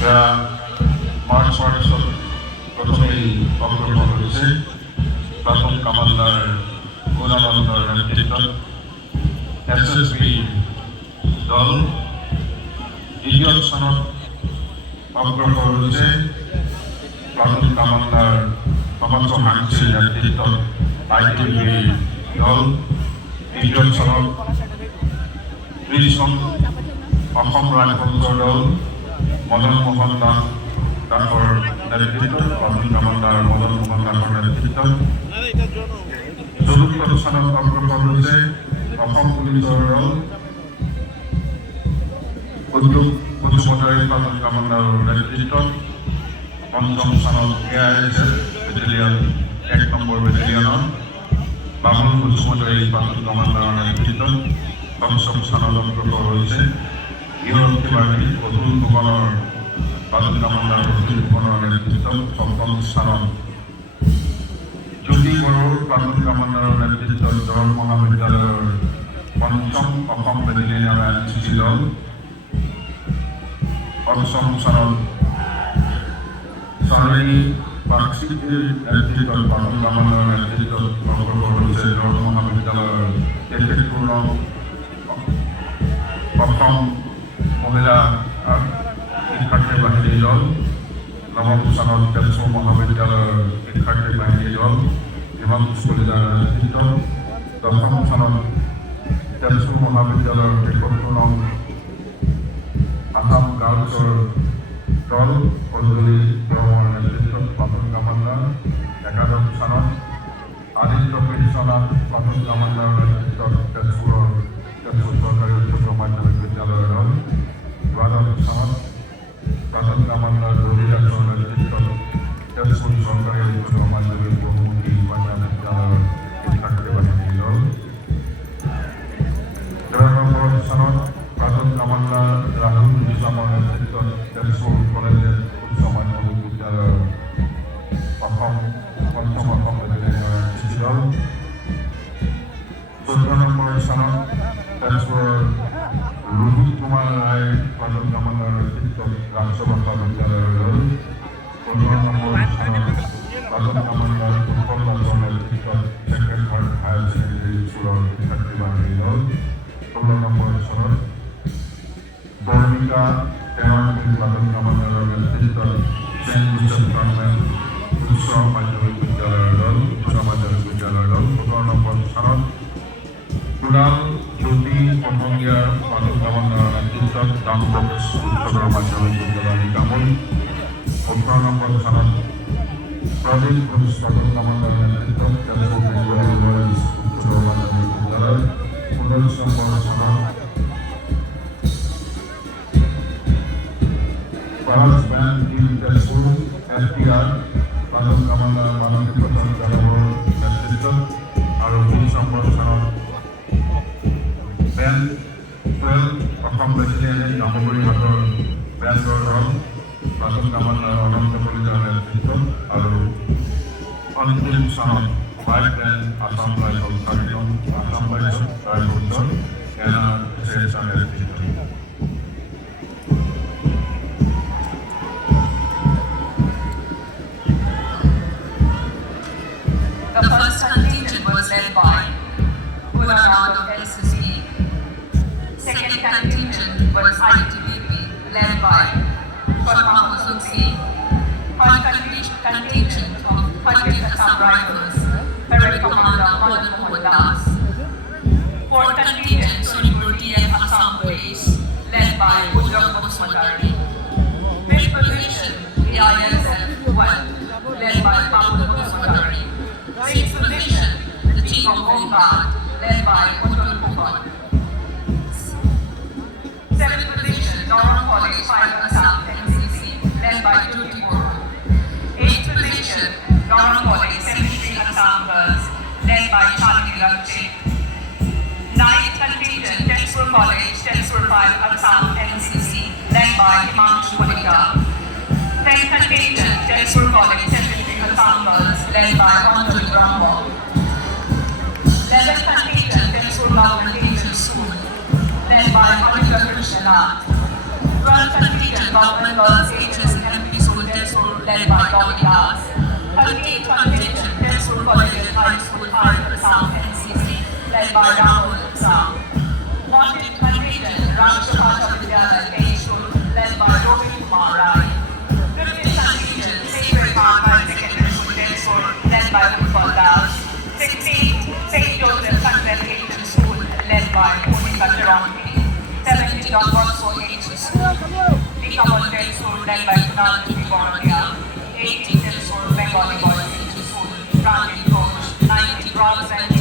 যারা মার্চ পাস্টত প্রথমেই অগ্রসর হয়েছে প্রাথমিক কমান্ডার গুণানন্দর নেতৃত্বত SSB দল দ্বিতীয় স্থানত অগ্রসর হয়েছে প্রাথমিক কমান্ডার প্রমথ হাংসিৰ নেতৃত্বত ITB দল তৃতীয় স্থানত ত্ৰিশখন অসম ৰাজবংশৰ দল মদন মোহন দাসৰ নেতৃত্বত প্ৰাথমিক কমান্ডাৰ মদন মোহন দাসৰ নেতৃত্বত চতুৰ্থ স্থানত অগ্ৰসৰ হৈছে অসম পুলিচৰ দল উদ্যোগ বসুমতাৰী প্ৰাথমিক কমান্ডাৰৰ নেতৃত্বত পঞ্চম স্থানত AISF বেটেলিয়ন 1 নম্বৰ বেটেলিয়নৰ বামুণ বসুমতাৰী প্ৰাথমিক কমান্ডাৰৰ নেতৃত্বত পঞ্চম স্থানত অগ্ৰসৰ হৈছে ইউৰোপী বাহিনী অতুল ফুকনৰ প্ৰাথমিক কমান্ডাৰ অতুল ফুকনৰ নেতৃত্বত সপ্তম স্থানত জ্যোতি বড়োৰ প্ৰাথমিক কমান্ডাৰৰ নেতৃত্বত দৰং মহাবিদ্যালয়ৰ পঞ্চম অসম বেটেলিয়ন NCC দল পঞ্চম স্থানত চাৰি বাৰ্ষিকীৰ নেতৃত্বত প্ৰাথমিক কমান্ডাৰৰ নেতৃত্বত অগ্ৰসৰ হৈছে দৰং মহাবিদ্যালয়ৰ তেখেতপূৰ্ণ প্ৰথম মহিলা শিক্ষাৰ্থী বাহিনী দল নবম স্থানত তেজপুৰ মহাবিদ্যালয়ৰ শিক্ষাৰ্থী বাহিনী দল হিমাংশু কলিতাৰ নেতৃত্বত দশম স্থানত তেজপুৰ মহাবিদ্যালয়ৰ ৭৩ নং আসাম গাৰ্লছৰ দল অঞ্জলি দেওৰ নেতৃত্বত প্ৰাথমিক কমান্ডাৰ একাদশ স্থানত আদিত্য কৃষ্ণনাথ প্ৰাথমিক কমান্ডাৰৰ নেতৃত্বত তেজপুৰ চৰকাৰী উচ্চতৰ মাধ্যমিক বিদ্যালয়ৰ দল দ্বাদশ স্থানত প্ৰাথমিক কমান্ডাৰ ৰবি দাসৰ নেতৃত্বত তেজপুৰ চৰকাৰী উচ্চতৰ মাধ্যমিক বহুমুখী মাধ্যমিক বিদ্যালয়ৰ শিক্ষাৰ্থী বাহিনী দল ১৩ নম্বৰ স্থানত প্ৰাথমিক কমান্ডাৰ ৰাহুল নিজামৰ নেতৃত্বত তেজপুৰ কলেজিয়েট উচ্চ মাধ্যমিক বিদ্যালয়ৰ পঞ্চম অসম বেটেলিয়নৰ NCC দল ১৪ নম্বৰ স্থানত তেজপুৰৰ ৰোহিত কুমাৰ ৰায় প্ৰাথমিক কমান্ডাৰৰ নেতৃত্বত ৰাজসভা বিদ্যালয়ৰ দল ১৫ নম্বৰ স্থানত প্ৰাথমিক কমান্ডাৰ উৎপল দাসৰ নেতৃত্বত ছেকেণ্ড হায়াৰ ছেকেণ্ডেৰী স্কুলৰ শিক্ষাৰ্থী বাহিনী দল ১৬ নম্বৰ স্থানত বৰ্ণিকা টেঙৰপুৰ প্ৰাথমিক কমান্ডাৰৰ নেতৃত্বত সেন্ট জোসেফ কনভেন্ট উচ্চ মাধ্যমিক বিদ্যালয়ৰ দল ১৭ নম্বৰ স্থানত কুণাল জ্যোতি কমলীয়াৰ প্ৰাথমিক কমান্ডাৰৰ নেতৃত্বত ডানবক্স উচ্চতৰ মাধ্যমিক বিদ্যালয় নিকামুল ১৮ নম্বৰ স্থানত প্ৰদীপ ঘোষ প্ৰাথমিক কমান্ডাৰৰ নেতৃত্বত তেজপুৰ বেঙ্গলী বয়েজ উচ্চতৰ মাধ্যমিক বিদ্যালয় ১৯ নম্বৰ স্থানত পলাশ ব্যান্ড টিম তেজপুৰ FTR প্ৰাথমিক কমান্ডাৰ মানসিক প্ৰসাদ যাদৱৰ নেতৃত্বত আৰু ২০ নম্বৰ স্থানত ব্যান্ড 12 অসম বেটেলিয়ন নামগুৰি হাটৰ ব্যান্ডৰ দল প্ৰাথমিক কমান্ডাৰ অনন্ত কলিতাৰ নেতৃত্বত আৰু অন্তিম স্থানত 5 band Assam rifle 30 Assam rifle দল NRSSৰ নেতৃত্বত। The first contingent was led by Gunarat of SSB. Second contingent was ITBP, led by Sharma Hussain Singh. Third contingent of 30th Assam Rifles, Parade Commander Madan Mohan Das. Fourth contingent Sonipur TF Assam Police, led by Ujjwal Bosmatari. Fifth position AISF 1, led by Babu Bosmatari. Sixth position, the Chief of Home Guard, led by Uttul Pukon. Seventh position, Dharma College 5 Assam NCC, led by Jyoti Boro. Eighth position, Dharma College 73 Assam Girls, led by Shalini Lakshmi. Ninth contingent, Tezpur College 5 Assam NCC, led by Himanshu Kolita. 10th contingent, Tezpur College 73 Assam Girls, led by Anjali Brahma. 11th contingent, Tezpur Government Teachers School, led by Amita Krishna. 12th contingent, Government Girls HS and MP School, Tezpur, led by Dolly Das. 13th contingent, Tezpur Collegiate High School, Harper South, NCC, led by Rahul Sam. 14th contingent, Rashtrapati Vidyalaya, K School, led by Rohit Kumar Rai. 15th contingent, Sacred Heart High Secondary School, Tezpur, led by Utpal Das. 16th, St. Joseph Congregational School, led by Monica Cheronki. 17th, Don Bosco H School, Tika School, led by Kunal Trigonoria. 18th, School, Bengali Boys School, Ranjit Ghosh. 19th, Robinson